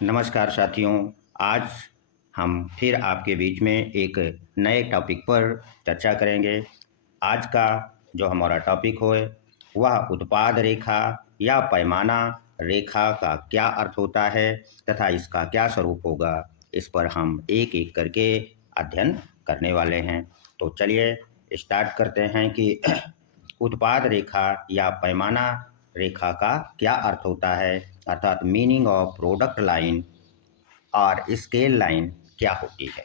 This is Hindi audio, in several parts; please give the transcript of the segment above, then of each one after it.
नमस्कार साथियों। आज हम फिर आपके बीच में एक नए टॉपिक पर चर्चा करेंगे। आज का जो हमारा टॉपिक है वह उत्पाद रेखा या पैमाना रेखा का क्या अर्थ होता है तथा इसका क्या स्वरूप होगा, इस पर हम एक एक करके अध्ययन करने वाले हैं। तो चलिए स्टार्ट करते हैं कि उत्पाद रेखा या पैमाना रेखा का क्या अर्थ होता है, अर्थात मीनिंग ऑफ प्रोडक्ट लाइन और स्केल लाइन क्या होती है।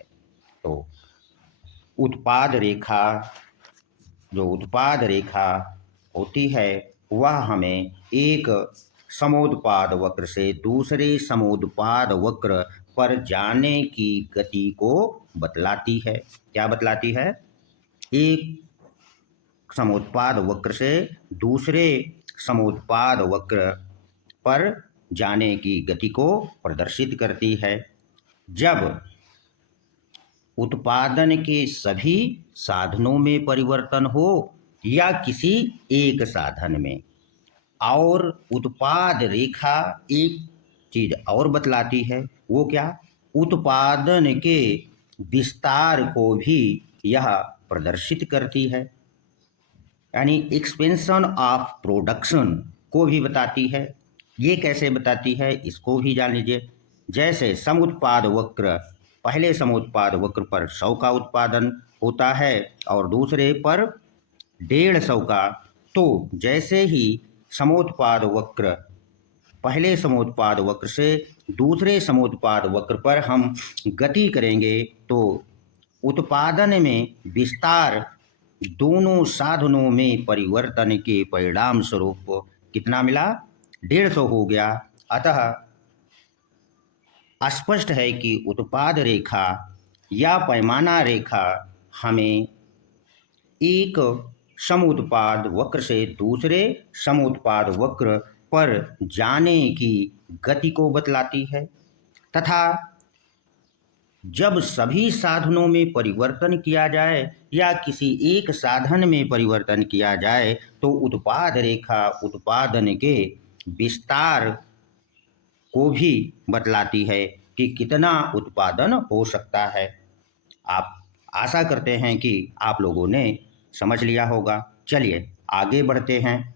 तो उत्पाद रेखा जो उत्पाद रेखा होती है वह हमें एक समोत्पाद वक्र से दूसरे समोत्पाद वक्र पर जाने की गति को बतलाती है। क्या बतलाती है? एक समोत्पाद वक्र से दूसरे समोत्पाद वक्र पर जाने की गति को प्रदर्शित करती है। जब उत्पादन के सभी साधनों में परिवर्तन हो या किसी एक साधन में। और उत्पाद रेखा एक चीज और बतलाती है, वो क्या? उत्पादन के विस्तार को भी यह प्रदर्शित करती है, यानी एक्सपेंशन ऑफ प्रोडक्शन को भी बताती है। ये कैसे बताती है इसको भी जान लीजिए। जैसे समुत्पाद वक्र, पहले समुत्पाद वक्र पर 100 का उत्पादन होता है और दूसरे पर 150 का। तो जैसे ही समोत्पाद वक्र, पहले समोत्पाद वक्र से दूसरे समोत्पाद वक्र पर हम गति करेंगे तो उत्पादन में विस्तार, दोनों साधनों में परिवर्तन के परिणाम स्वरूप कितना मिला? 150 हो गया। अतः स्पष्ट है कि उत्पाद रेखा या पैमाना रेखा हमें एक समोत्पाद वक्र से दूसरे समोत्पाद वक्र पर जाने की गति को बतलाती है तथा जब सभी साधनों में परिवर्तन किया जाए या किसी एक साधन में परिवर्तन किया जाए तो उत्पाद रेखा उत्पादन के विस्तार को भी बतलाती है कि कितना उत्पादन हो सकता है। आप आशा करते हैं कि आप लोगों ने समझ लिया होगा। चलिए आगे बढ़ते हैं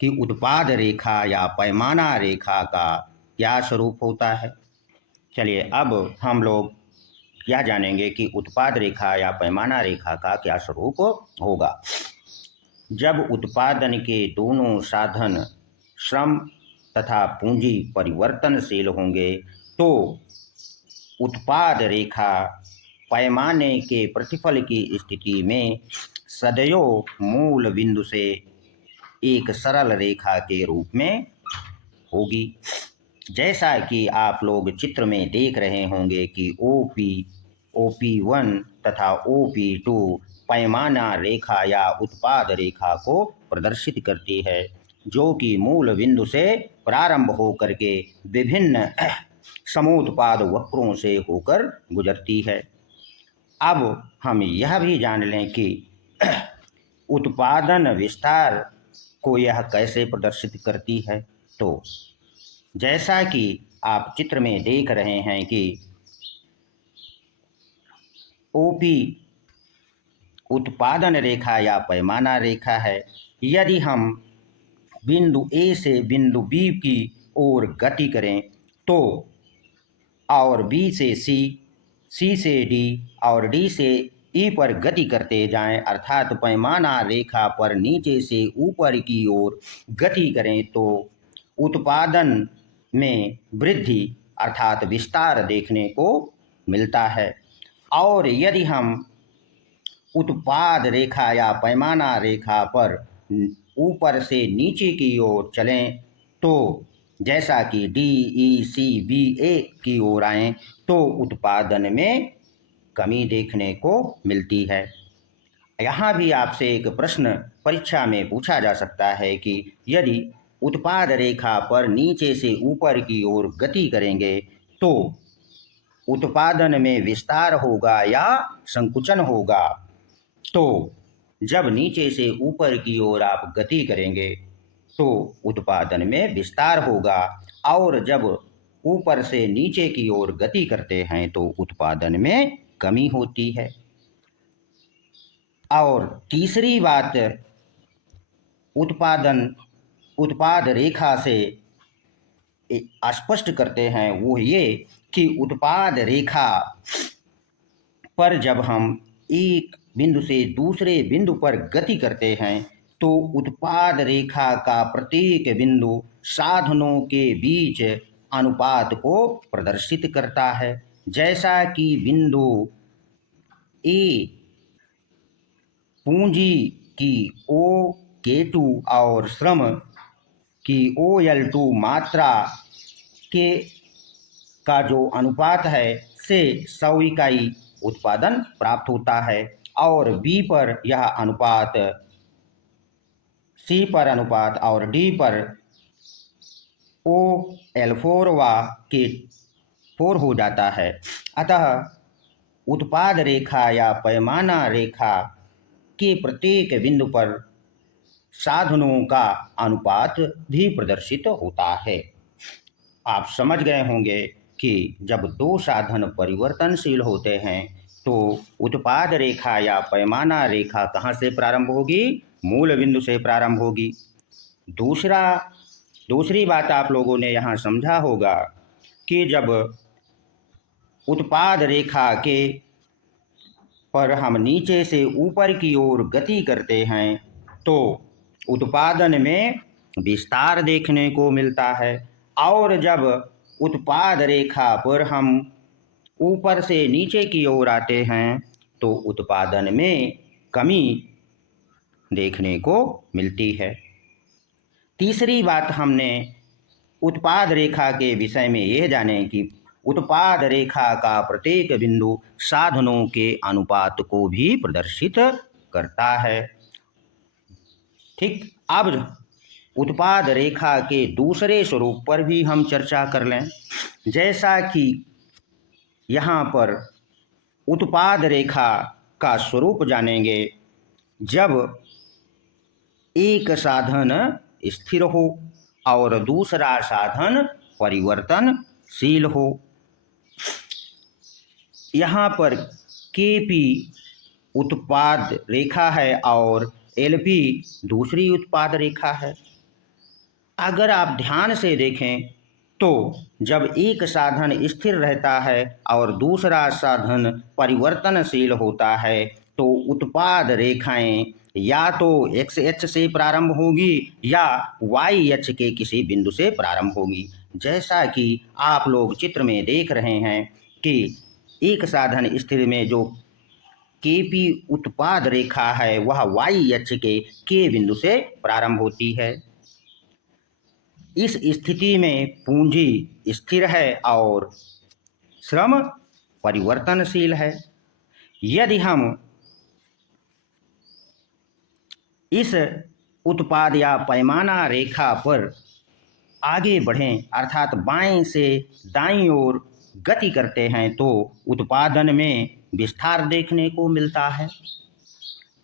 कि उत्पाद रेखा या पैमाना रेखा का क्या स्वरूप होता है। चलिए अब हम लोग क्या जानेंगे कि उत्पाद रेखा या पैमाना रेखा का क्या स्वरूप होगा। जब उत्पादन के दोनों साधन श्रम तथा पूंजी परिवर्तनशील होंगे तो उत्पाद रेखा पैमाने के प्रतिफल की स्थिति में सदैव मूल बिंदु से एक सरल रेखा के रूप में होगी। जैसा कि आप लोग चित्र में देख रहे होंगे कि OP1 तथा OP2 पैमाना रेखा या उत्पाद रेखा को प्रदर्शित करती है, जो कि मूल बिंदु से प्रारंभ होकर के विभिन्न समोत्पाद वक्रों से होकर गुजरती है। अब हम यह भी जान लें कि उत्पादन विस्तार को यह कैसे प्रदर्शित करती है। तो जैसा कि आप चित्र में देख रहे हैं कि OP उत्पादन रेखा या पैमाना रेखा है। यदि हम बिंदु A से बिंदु B की ओर गति करें तो और B से C, C से D और D से E पर गति करते जाएं, अर्थात पैमाना रेखा पर नीचे से ऊपर की ओर गति करें तो उत्पादन में वृद्धि अर्थात विस्तार देखने को मिलता है। और यदि हम उत्पाद रेखा या पैमाना रेखा पर ऊपर से नीचे की ओर चलें तो जैसा कि DECBA की ओर आएँ तो उत्पादन में कमी देखने को मिलती है। यहाँ भी आपसे एक प्रश्न परीक्षा में पूछा जा सकता है कि यदि उत्पाद रेखा पर नीचे से ऊपर की ओर गति करेंगे तो उत्पादन में विस्तार होगा या संकुचन होगा। तो जब नीचे से ऊपर की ओर आप गति करेंगे तो उत्पादन में विस्तार होगा और जब ऊपर से नीचे की ओर गति करते हैं तो उत्पादन में कमी होती है। और तीसरी बात उत्पाद रेखा से स्पष्ट करते हैं वो ये कि उत्पाद रेखा पर जब हम एक बिंदु से दूसरे बिंदु पर गति करते हैं तो उत्पाद रेखा का प्रत्येक बिंदु साधनों के बीच अनुपात को प्रदर्शित करता है। जैसा कि बिंदु ए पूंजी की OK2 और श्रम की OL2 मात्रा के का जो अनुपात है से 100 इकाई उत्पादन प्राप्त होता है और बी पर यह अनुपात सी पर अनुपात और डी पर OL4 व K4 हो जाता है। अतः उत्पाद रेखा या पैमाना रेखा के प्रत्येक बिंदु पर साधनों का अनुपात भी प्रदर्शित होता है। आप समझ गए होंगे कि जब दो साधन परिवर्तनशील होते हैं तो उत्पाद रेखा या पैमाना रेखा कहाँ से प्रारंभ होगी? मूल बिंदु से प्रारंभ होगी। दूसरी बात आप लोगों ने यहाँ समझा होगा कि जब उत्पाद रेखा के पर हम नीचे से ऊपर की ओर गति करते हैं तो उत्पादन में विस्तार देखने को मिलता है और जब उत्पाद रेखा पर हम ऊपर से नीचे की ओर आते हैं तो उत्पादन में कमी देखने को मिलती है। तीसरी बात हमने उत्पाद रेखा के विषय में यह जाने कि उत्पाद रेखा का प्रत्येक बिंदु साधनों के अनुपात को भी प्रदर्शित करता है। ठीक, अब उत्पाद रेखा के दूसरे स्वरूप पर भी हम चर्चा कर लें। जैसा कि यहाँ पर उत्पाद रेखा का स्वरूप जानेंगे जब एक साधन स्थिर हो और दूसरा साधन परिवर्तनशील हो। यहाँ पर KP उत्पाद रेखा है और LP दूसरी उत्पाद रेखा है। अगर आप ध्यान से देखें तो जब एक साधन स्थिर रहता है और दूसरा साधन परिवर्तनशील होता है तो उत्पाद रेखाएं या तो XH से प्रारंभ होगी या YH के किसी बिंदु से प्रारंभ होगी। जैसा कि आप लोग चित्र में देख रहे हैं कि एक साधन स्थिर में जो KP उत्पाद रेखा है वह YH के K बिंदु से प्रारंभ होती है। इस स्थिति में पूंजी स्थिर है और श्रम परिवर्तनशील है। यदि हम इस उत्पाद या पैमाना रेखा पर आगे बढ़ें अर्थात बाएं से दाईं ओर गति करते हैं तो उत्पादन में विस्तार देखने को मिलता है।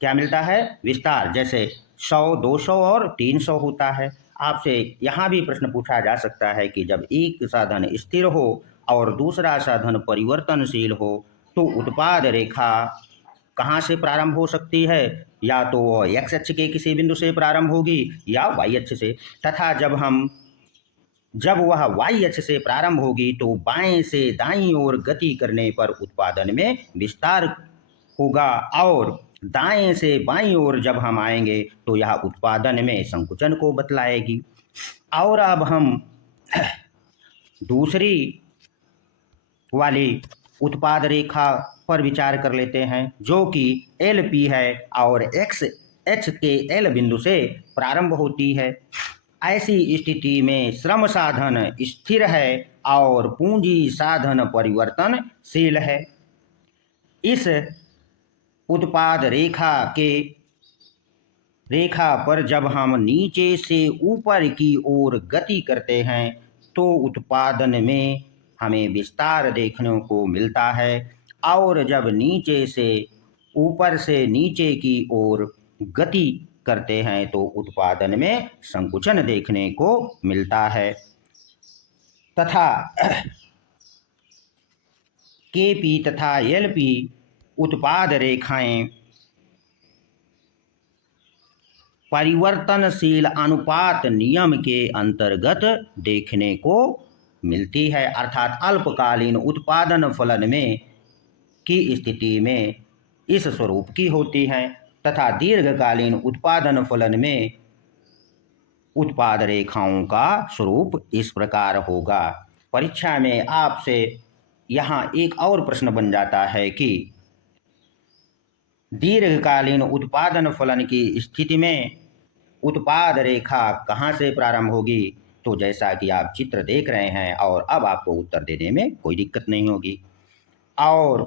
क्या मिलता है? विस्तार। जैसे 100, 200 और 300 होता है। आपसे यहाँ भी प्रश्न पूछा जा सकता है कि जब एक साधन स्थिर हो और दूसरा साधन परिवर्तनशील हो तो उत्पाद रेखा कहाँ से प्रारंभ हो सकती है? या तो XH के किसी बिंदु से प्रारंभ होगी या YH से, तथा जब वह YH से प्रारंभ होगी तो बाएं से दाईं ओर गति करने पर उत्पादन में विस्तार होगा और दाएं से बाईं ओर जब हम आएंगे तो यह उत्पादन में संकुचन को बतलाएगी। और अब हम दूसरी वाली उत्पाद रेखा पर विचार कर लेते हैं जो कि LP है और XH के L बिंदु से प्रारंभ होती है। ऐसी स्थिति में श्रम साधन स्थिर है और पूंजी साधन परिवर्तनशील है। इस उत्पाद रेखा पर जब हम नीचे से ऊपर की ओर गति करते हैं तो उत्पादन में हमें विस्तार देखने को मिलता है और जब नीचे से ऊपर से नीचे की ओर गति करते हैं तो उत्पादन में संकुचन देखने को मिलता है। तथा केपी तथा एलपी उत्पाद रेखाएं परिवर्तनशील अनुपात नियम के अंतर्गत देखने को मिलती है। अर्थात अल्पकालीन उत्पादन फलन में की स्थिति में इस स्वरूप की होती हैं तथा दीर्घकालीन उत्पादन फलन में उत्पाद रेखाओं का स्वरूप इस प्रकार होगा। परीक्षा में आपसे यहाँ एक और प्रश्न बन जाता है कि दीर्घकालीन उत्पादन फलन की स्थिति में उत्पाद रेखा कहाँ से प्रारंभ होगी। तो जैसा कि आप चित्र देख रहे हैं और अब आपको उत्तर देने में कोई दिक्कत नहीं होगी। और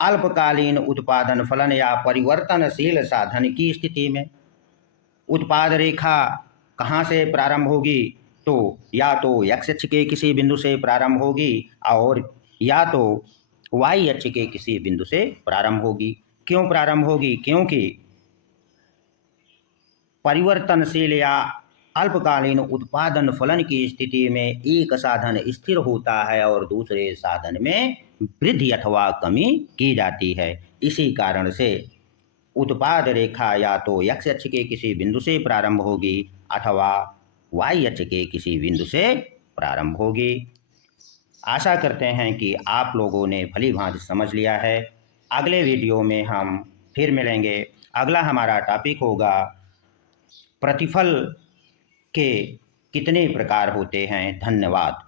अल्पकालीन उत्पादन फलन या परिवर्तनशील साधन की स्थिति में उत्पाद रेखा कहाँ से प्रारंभ होगी। तो या तो x अक्ष के किसी बिंदु से प्रारंभ होगी और या तो y अक्ष के किसी बिंदु से प्रारंभ होगी। क्यों प्रारंभ होगी? क्योंकि परिवर्तनशील या अल्पकालीन उत्पादन फलन की स्थिति में एक साधन स्थिर होता है और दूसरे साधन में वृद्धि अथवा कमी की जाती है। इसी कारण से उत्पाद रेखा या तो x अक्ष के किसी बिंदु से प्रारंभ होगी अथवा y अक्ष के किसी बिंदु से प्रारंभ होगी। आशा करते हैं कि आप लोगों ने भली भांति समझ लिया है। अगले वीडियो में हम फिर मिलेंगे। अगला हमारा टॉपिक होगा प्रतिफल के कितने प्रकार होते हैं। धन्यवाद।